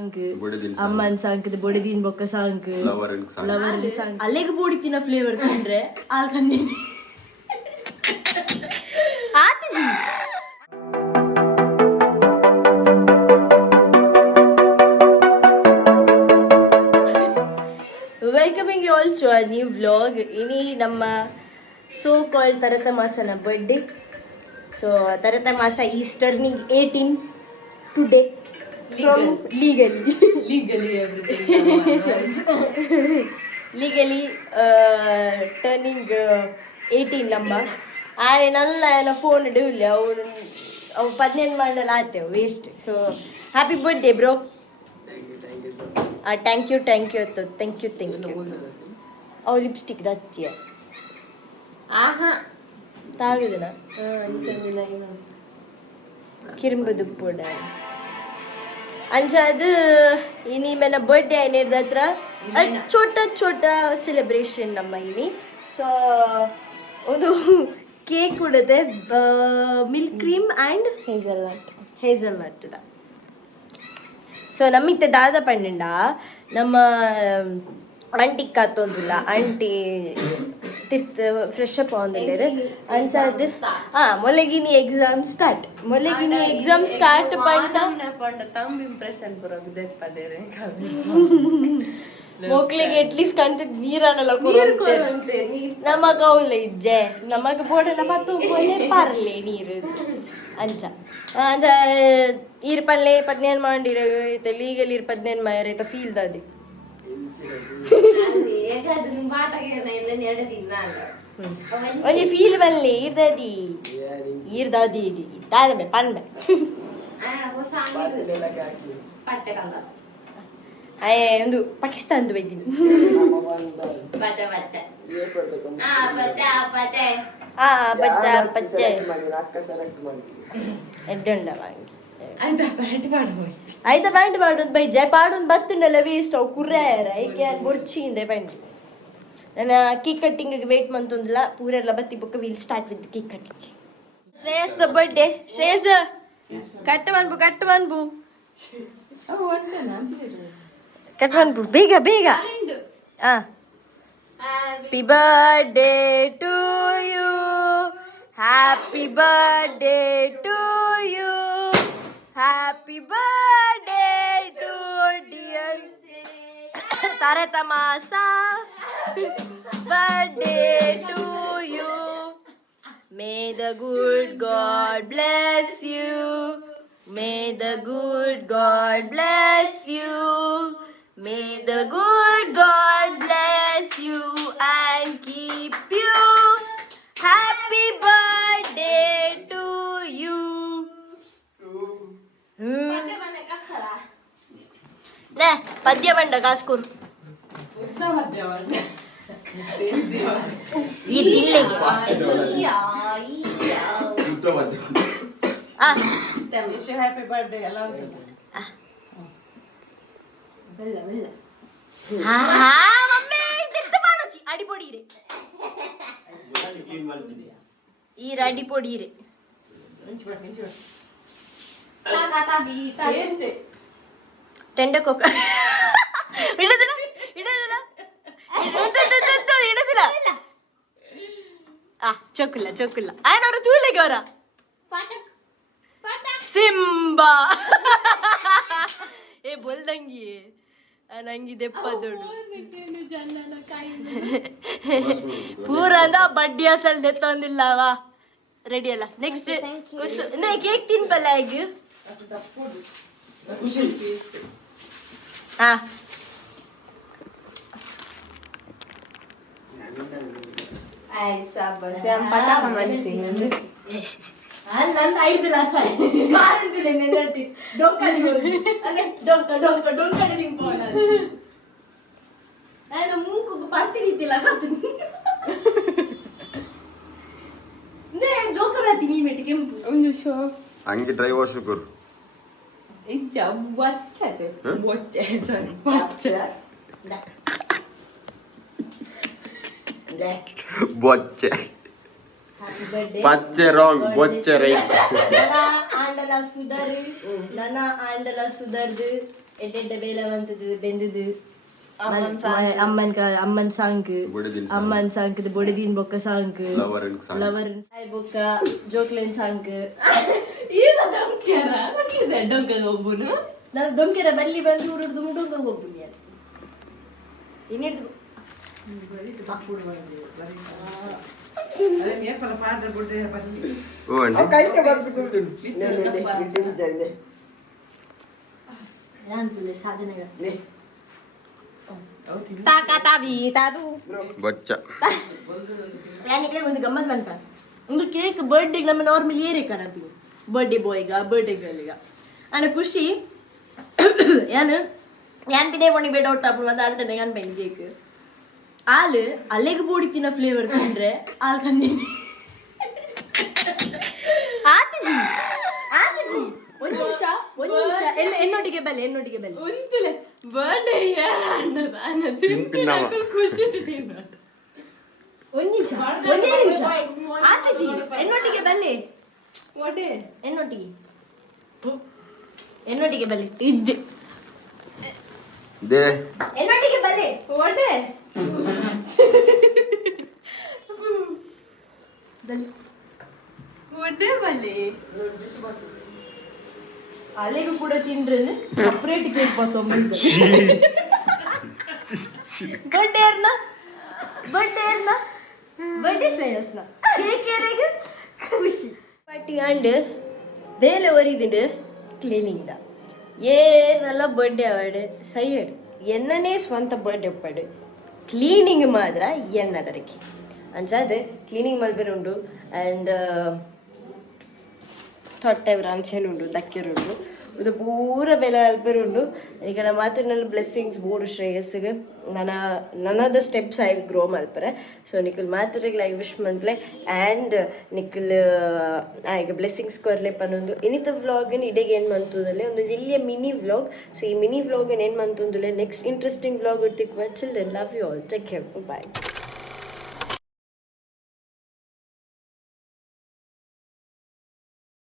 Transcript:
Song ಅಮ್ಮನ್ song ಬೊಡಿದಿನ್ ಬೊಕ್ಕ song lover song ಅಲ್ಲಿಗೆ ಬೂಡಿತಿನ ಫ್ಲೇವರ್ ತಿಂದ್ರೆ ಆಲ್ಕಂದಿನಿ ಆತಿಜಿ welcoming you all to a new vlog. ಇನಿ ನಮ್ಮ ಸೋ ಕಾಲ್ಡ್ ತರತ ಮಾಸನ ಬರ್ಡೇ. ಸೊ ತರತ ಮಾಸ is turning 18 today from legally turning 18 ನಮ್ಮ ಆಯ್ನಲ್ಲ ಏನ ಫೋನ್ ಇಡವಿಲ್ಲ ಅವು 18 ಮಾಡಲ್ಲ ಆತೇವೆ waste. So happy birthday bro. Thank you ಅತ್ತು ಥ್ಯಾಂಕ್ ಯು ಅವು ಲಿಪ್ಸ್ಟಿಕ್ ಹಚ್ಚಿಯ ಆಹಾ ತಾಗುದಿನ ಕಿರುಂಬುದು ಪೂಡ ಅಂಚ ಅದು ಇನಿ ಮೇನ ಬರ್ಡೇ ಏನಿರ್ದ ಹತ್ರ ಚೋಟ ಸೆಲೆಬ್ರೇಷನ್ ನಮ್ಮ ಇನಿ. ಸೊ ಒಂದು ಕೇಕ್ ಕೊಡದೆ ಮಿಲ್ಕ್ ಕ್ರೀಮ್ ಆ್ಯಂಡ್ ಹೇಸಲ್ನಟ್. ಸೊ ನಮ್ಮಿತ್ತೆ ದಾದ ಪಂಡ ನಮ್ಮ ಆಂಟಿ ಕಾತೊಂದಿಲ್ಲ ಆಂಟಿ ತಿರ್ತ್ ಫ್ರೆಶ್ ಅಪ್ ಆಂದಿಲ್ಲ ಅಂಚದು ಮೊಲೆಗಿನಿ ಎಕ್ಸಾಮ್ ಸ್ಟಾರ್ಟ್ ಪಂಡ ತಮ್ಮ ಇಂಪ್ರೆಷನ್ ಬರೋದು ಮಕ್ಳಿಗೆ ಅಟ್ಲೀಸ್ಟ್ ಕಂತ ನೀರನ್ನೆಲ್ಲ ನಮಗ ಅವಲ್ಲ ಇಜ್ಜೆ ನಮಗ ಬೋಡನ ಮತ್ತು ಪಾರ್ಲೆ ನೀರು ಅಂಚ ಅಂಚ ಈರ್ಪಲ್ಲೆ 18 ಮಾಡಿರ ಲೀಗಲ್ 18 ಮಾಯರ ಫೀಲ್ ದಾದಿ ಒಂಜಿ ಫೀಲ್ ಬಲ್ಲೆ ಈರ್ದಾದಿ ದಾದಮೆ ಪಂಡೆ ಒಂದು ಪಾಕಿಸ್ತಾನದ ಬೈದಿನಿ ಎಡ್ಡುಂಡ ವಾಂಗಿ ಆಯ್ತಾ ಪ್ಯಾಂಟ್ ಮಾಡೋದು ಬೈಜೆ ಪಾಡೊಂದು ಬತ್ತುಂಡಲ್ಲ ವೇಸ್ಟ್ ಅವು ಕುರ್ರಾಯರ ಐಕೆ ಅಲ್ಲಿ ಬೊಡ್ಚಿಂದೆ ಪ್ಯಾಂಟ್. ನಾನು ಕೇಕ್ ಕಟ್ಟಿಂಗಿಗೆ ವೇಟ್ ಮಂತೊಂದಿಲ್ಲ ಪೂರೆಲ್ಲ ಬತ್ತಿ ಬುಕ್ಕ will start with cake cutting. Shreyas the birthday. Shreyas cut ಮನ್ಬು ಬೇಗ happy birthday to you, happy birthday to you, happy birthday to dear ತರತಮಾಸ, birthday to you. May the good God bless you, may the good God bless you, may the good God bless you and keep you. Happy birthday to you. ले पद्य बंड कास्कुर ये दिल्ले happy birthday ಎಲ್ಲ mummy ತಿರ್ತ ಮಾಡೋಚಿ ಅಡಿಪೊಡಿರೆ ಈ ಅಡಿಪೊಡಿರೆ ಟೆಂಡ ಕೊಕ್ಕ ಇಡದಿಲ್ಲ ಚೊಕ್ಕಲ್ಲ ಆಯ್ನವ್ರ ತೂಲೆಗೆ ಅವರ Simba ಏ ಬೋಲ್ದಂಗಿ ನಂಗೆ ದೆಪ್ಪದೋಡು ಪೂರಲ್ಲ ಬಡ್ಡಿ ಅಸಲ್ ದೆತ್ತೊಂದಿಲ್ಲವಾ ರೆಡಿ ಅಲ್ಲ. ನೆಕ್ಸ್ಟ್ ಕೇಕ್ ತಿನ್ಪಲ್ಲ ಈಗ ಹಾ ಅಲ್ಲ 5 ಲಾಸ ಕಾರಂತಿಲ್ಲ ನೆನರ್ತಿ ಡೊಂಕಡಿ ಅಲ್ಲೇ ಡೊಂಕಡಿ ನಿಂಪೋಣ ನಾನು ಮೂಕು ಬರ್ತಿನಿತ್ತಿಲ್ಲ ಕತ್ತು ನೇ ಜೋಕರಾತಿ ನೀ ಮೆಟಿ ಕೆಂಪು ಒಂದು ಶೋ ಹಂಗೆ ಡ್ರೈ ವಾಶ್ ಕೊರು ಇಜ್ಜ ಬಚ್ಚತೆ ಬಚ್ಚೆ ಬೊಚ್ಚೆ ಪಚ್ಚೆ ರಾಂಗ್ ಬೊಚ್ಚೆ ರೈಟ್. ನನ್ನ ಆಂಡಲ ಸುಧರ್ದು ಎಡ್ಡೆಡ್ಡ ಬೇಲ ಬಂತದ್ದು ಬೆಂದದು ಅಮ್ಮನ್ ಅಮ್ಮನ್ ಸಾಂಗ್ ಬಡದಿನ ಅಮ್ಮನ್ ಸಾಂಗ್ ಬೊಡದಿನ್ ಬೊಕ್ಕ ಸಾಂಗ್ ಫ್ಲವರ್ ಸಾಂಗ್ ಲವರ್ ಸಾಯ್ ಬೊಕ್ಕ ಜೋಕ್ಲೆನ್ ಸಾಂಗ್ ಈಗ ಡೊಂಕೆರ ಮಕ್ಕಿದೆ ಡೊಂಕೆಗೆ ಒಬ್ಬನು ನಾನು ಡೊಂಕೆರ ಬಲ್ಲಿ ಬಂದು ಊರದ್ದು ಡೊಂಕೆಗೆ ಹೋಗ್ಬಿಡಿ ಇನ್ನಿಟ್ಟು ಓ ಆಂಟಿ ಸಾಧನೆ ಬಚ್ಚ ಯಾನಿಗೆ ಒಂದು ಗಮ್ಮತ್ ಬಂತ ಒಂದು ಕೇಕ್ ಬರ್ಡೇಗೆ ನಮ್ಮ ನಾರ್ಮಲ್ ಏರೇ ಕರಪಿ ಬರ್ಡೇ ಬಾಯ್ಗ ಬರ್ಡೇ ಗರ್ಲಿಗ ಅಣ್ಣ ಖುಷಿ ಯಾನು ಯಾನ್ ಬಿದೇ ಬಣ್ಣಿ ಬೇಡ ಒಟ್ಟು ಅప్పుడు வந்து ಅಲ್ಟನೆ ಯಾನ್ ಪೆನ್ ಕೇಕ್ ಹಾಲು ಅಲೆಗೆ ಬೋಡಿ ತಿನ್ನೋ ಫ್ಲೇವರ್ ತಿಂದ್ರೆ ಹಾಲು ಕಂದೀನಿ ಆತಿಜಿ ಆತಿಜಿ ಒಂದು ನಿಮಿಷ ಎನ್ನೊಟ್ಟಿಗೆ ಬಲ್ಲೆ ಒಂತಿಲೆ ಬರ್ಡೇ ಯಾರ ಅನ್ನದ ಖುಷಿ ಒಂದೇ ನಿಮಿಷ ಆತಿಜಿ ಎನ್ನೊಟ್ಟಿಗೆ ಬಲ್ಲೆ ಓಟೆ ಎನ್ನೊಟ್ಟಿಗೆ ಬಲ್ಲೆ ಇದ್ದೆ ದೇ ಎನ್ನೊಟ್ಟಿಗೆ ಬಲ್ಲೆ ಓಟೆ ಬಲ್ಲೆ ಅಲೆಗೂ ಕೂಡ ತಿಂಡ್ರೆ ಸಪ್ರೇಟ್ ಕೇಕ್ ಬರ್ತೊಂಬ ಬರ್ಡೇ ಶ್ರೇಯಸ್ನ ಕೇಕ್ ಏರೆಗೆ ಖುಷಿ ಪಾರ್ಟಿ ಆಂಡ್ ಬೇಲೆ ಒರಿದಿಡು ಕ್ಲೀನಿಂಗ್ ಏನೆಲ್ಲ ಬರ್ಡೇ ಆವಡು ಸೈಯಡು ಎನ್ನನೇ ಸ್ವಂತ ಬರ್ಡೇ ಪಡು ಕ್ಲೀನಿಂಗ್ ಮಾತ್ರ ಎನ್ನದರಕ್ಕೆ ಅಂಚಾದ ಕ್ಲೀನಿಂಗ್ ಮಲ್ಪೆರು ಉಂಡು ಆ್ಯಂಡ್ ತೊಟ್ಟೆ ರಾಂಚೆನುಂಡು ದಕ್ಕೆರುಂಡು ಇದು ಪೂರ ಬೆಲೆ ಅಲ್ಪರುಂಡು ಈಗ ಮಾತಿನಲ್ಲಿ ಬ್ಲೆಸ್ಸಿಂಗ್ಸ್ ಬೋಡು ಶ್ರೇಯಸ್ಸಿಗೆ ನನ್ನದ ಸ್ಟೆಪ್ಸ್ ಆಗಿ ಗ್ರೋ ಮಲ್ಪರೆ ಸೊ ನಿಖಲ್ ಮಾತಿಗೆ ಲೈಕ್ ವಿಶ್ ಮನ್ಪ್ಲೆ ಆ್ಯಂಡ್ ನಿಖಲ್ ಆಯ್ಕೆ ಬ್ಲೆಸ್ಸಿಂಗ್ಸ್ ಕೊರ್ಲೆ ಪನ್ನೊಂದು ಇನ್ನಿತ ವ್ಲಾಗನ್ ಇಡೆಗೆ ಏನು ಮಂತುದಲ್ಲೇ ಒಂದು ಜಿಲ್ಲೆಯ ಮಿನಿ ವ್ಲಾಗ್ ಸೊ ಈ ಮಿನಿ ವ್ಲಾಗನ್ ಏನು ಮಂತುಂದುಲೆ ನೆಕ್ಸ್ಟ್ ಇಂಟ್ರೆಸ್ಟಿಂಗ್ ವ್ಲಾಗ್ ಇರ್ತಿಕ್ವ children love you all take care bye